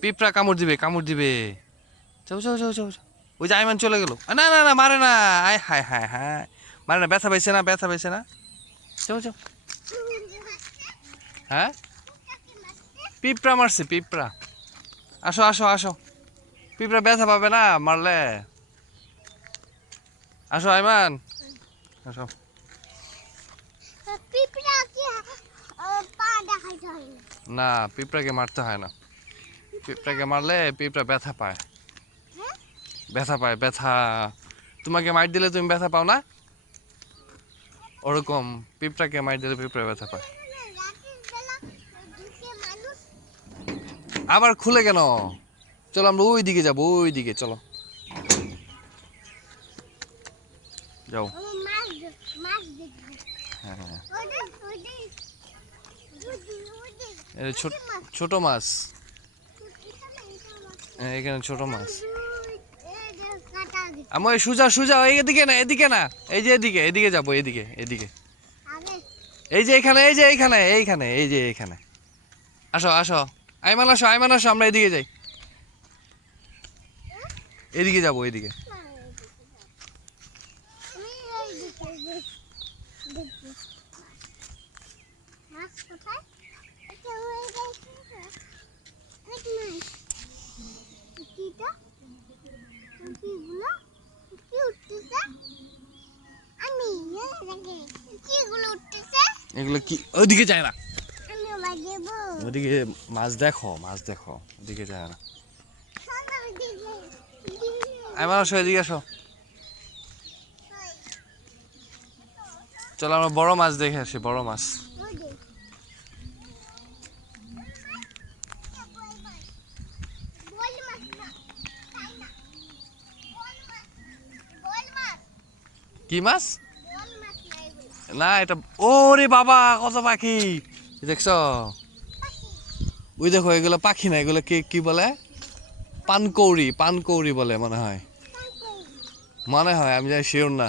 পিঁপড়া কামড় দিবে, কামড় দিবে। যাও যাও যাও যাও যাও। ওই যে আইমান চলে গেল। না না না, মারে না। আয় হায় হায় হায়, মারে না, ব্যথা পাইছে না, ব্যথা পাইছে না। যাও যাও। হ্যাঁ, পিঁপড়া মারছে, পিঁপড়া। আসো আসো আসো, পিঁপড়া ব্যথা পাবে না মারলে। আসো আইমান, আসো। না, পিঁপড়াকে মারতে হয় না। পিঁপড়াকে মারলে পিঁপড়া ব্যথা পায়, ব্যথা পায়, ব্যথা। তোমাকে মার দিলে তুমি ব্যথা পাও না, ওরকম পিঁপড়াকে মার দিলে পিঁপড়া ব্যথা পায়। আবার খুলে কেন? চলো আমরা ওই দিকে যাবো, ওই দিকে চলো, যাও। হ্যাঁ হ্যাঁ, এটা ছোট মাছ। হ্যাঁ, এখানে ছোট মাছ। আমি সুজা সুজা, এদিকে না, এদিকে না, এই যে এদিকে, এদিকে যাবো, এদিকে, এদিকে। এই যে এখানে, এই যে এইখানে, এইখানে, এই যে এইখানে। আসো আসো, আইমান আসো, আইমান আসো, আমরা এদিকে যাই, এদিকে যাবো, এদিকে। এগুলো কি? ওইদিকে যায় না, ওদিকে মাছ দেখো, মাছ দেখো, ওদিকে যায় না। আইমান আসো, এদিকে আসো। চলো আমরা বড় মাছ দেখে আসি, বড় মাছ। কি মাছ? না এটা, ওরে বাবা, কত পাখি দেখছো? ওই দেখো, এগুলো পাখি না, এগুলো কি কি বলে? পানকৌড়ি, পানকৌড়ি বলে মনে হয়, মনে হয়, আমি জানি শিওর না।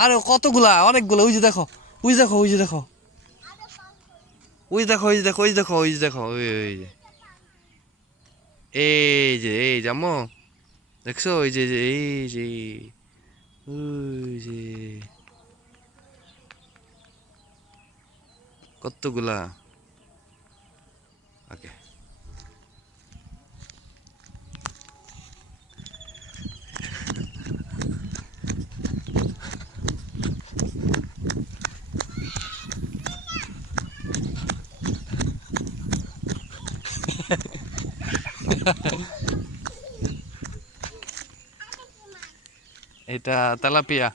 আরে কতগুলা, অনেকগুলো। ওই যে দেখো, ওই যে দেখো, ওই যে দেখো, ওই যে দেখো, ওই যে দেখো, ওই যে দেখো, ওই যে দেখো, ওই যে, এই যে, এই যে আম্মু, দেখছো? ওই যে এই যে, ওই যে কতগুলা। ওকে, এটা তেলাপিয়া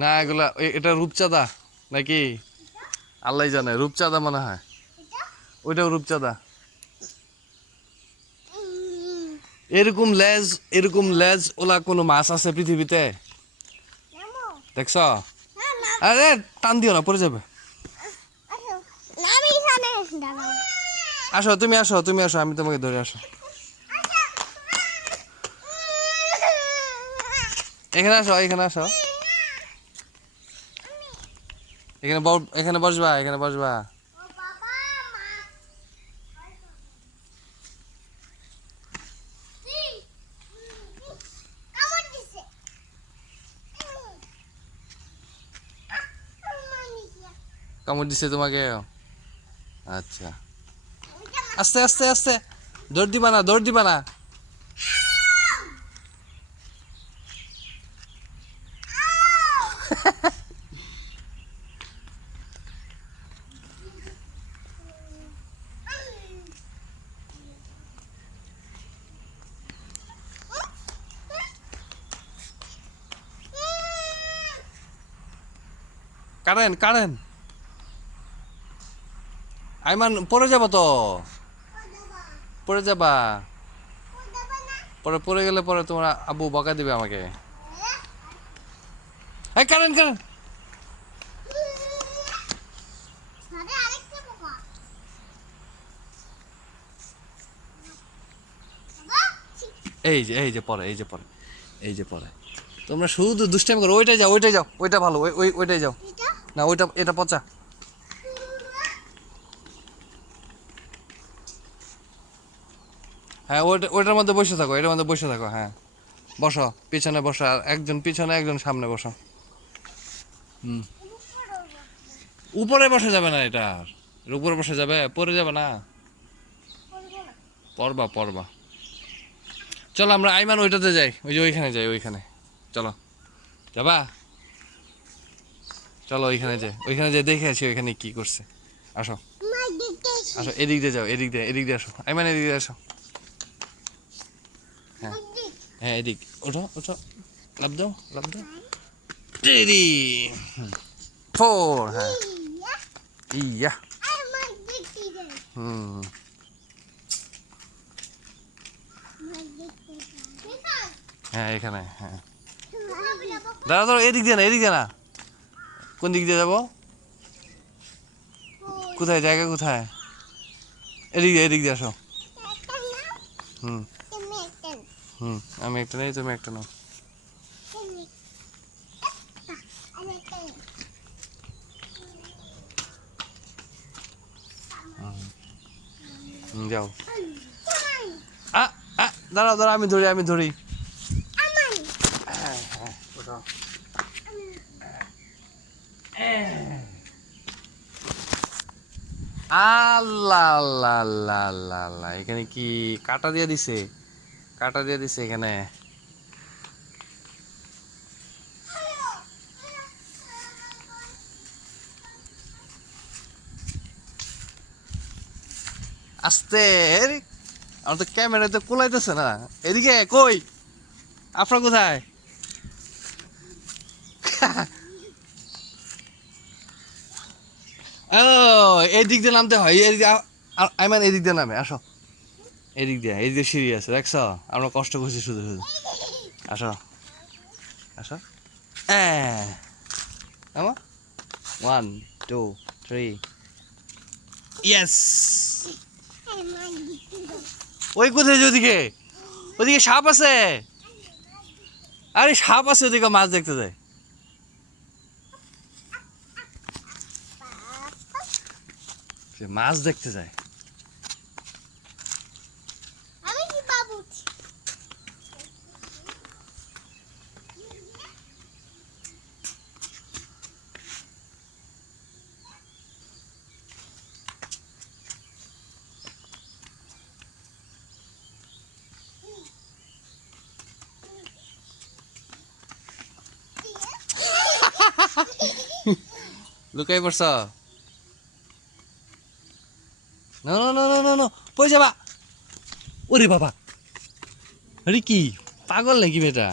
না, এগুলা এটা রূপচাঁদা নাকি, আল্লাহ জানে, রূপচাঁদা মনে হয়, ওইটাও রূপচাঁদা। এরকম লেজ, এরকম লেজ ওলা কোনো মাছ আছে পৃথিবীতে? দেখছ? আরে টান দিও না, পড়ে যাবে। আসো, তুমি আসো, তুমি আসো, আমি তোমাকে ধরে, আসো। এখানে আসো, এখানে আসো, এখানে এখানে বসবা, এখানে বসবা। কামড় দিছে তোমাকে? আচ্ছা, আস্তে আস্তে আস্তে, দৌড় দিবা না, দৌড় দিবা না। কারেন, কারেন, আইমান পড়ে যাবো তো, পড়ে যাবা। পরে পড়ে গেলে পরে তোমার আব্বু বকা দিবে আমাকে। এই কারেন, কারেন। এই যে, এই যে পরে, এই যে পরে, এই যে পরে। তোমরা শুধু দুষ্টামি করো। ওইটাই যাও, ওইটাই যাও, ওইটা ভালো, ওইটাই যাও। না ওইটা, এটা পচা। হ্যাঁ ওইটার মধ্যে বসে থাকো, এটার মধ্যে বসে থাকো। হ্যাঁ বসো, পিছনে বসো, আর একজন পিছনে একজন সামনে বসো। উপরে বসে যাবে না, এটার এর উপরে বসে যাবে, পড়ে যাবে না। পড়বা পড়বা। চলো আমরা আইমান ওইটাতে যাই, ওই যে ওইখানে যাই, ওইখানে চলো। যাবা? চলো ওইখানে যাই, ওইখানে যাই দেখে আছি ওইখানে কি করছে। আসো আসো, এদিক দিয়ে যাও, এদিক দিয়ে আসো আইমান, এদিক দিয়ে আসো। হ্যাঁ হ্যাঁ এদিক, ওঠো ওঠো, লাভ দাও লাভ দাও। রেডি, 4, হ্যাঁ ইয়া। হুম হ্যাঁ এখানে, হ্যাঁ দাঁড়া দাঁড়া, এদিক দিয়ে না, এদিক দিয়ে না। কোন দিক দিয়ে যাবো? কোথায় জায়গা কোথায়? এদিক দিয়ে আসো। হুম হুম, আমি একটা নেই, তুমি একটা নাও। যাও। আ আ, দাঁড়াও দাঁড়াও, আমি ধরি আমি ধরি। হ্যাঁ হ্যাঁ ওঠাও। আল্লাহ আল্লাহ আল্লাহ আল্লাহ আল্লাহ, এখানে কি কাটা দিয়ে দিছে? কাটা দিয়ে দিছে এখানে। আস্তে, আমার তো ক্যামেরাতে কোলাইতেছে না। এদিকে কই, আপনার কোথায়? ও, এই দিক দিয়ে নামতে হয়, এদিকে আইমান এদিক দিয়ে নামে, আসো। এদিক দিয়ে সিঁড়ি আছে, দেখছ? আমরা কষ্ট করছি শুধু শুধু। আসো আসো, আমার 1 2 3, ইয়েস। ওই কোথায় যে ওদিকে, ওদিকে সাপ আছে। আরে সাপ আছে ওদিকে, মাছ দেখতে যায়। সে মাছ দেখতে যায়। লুকাই পড়ছ? না না না না না না, কই যাবা? ওরে বাবা, আরে কি পাগল নাকি বেটা?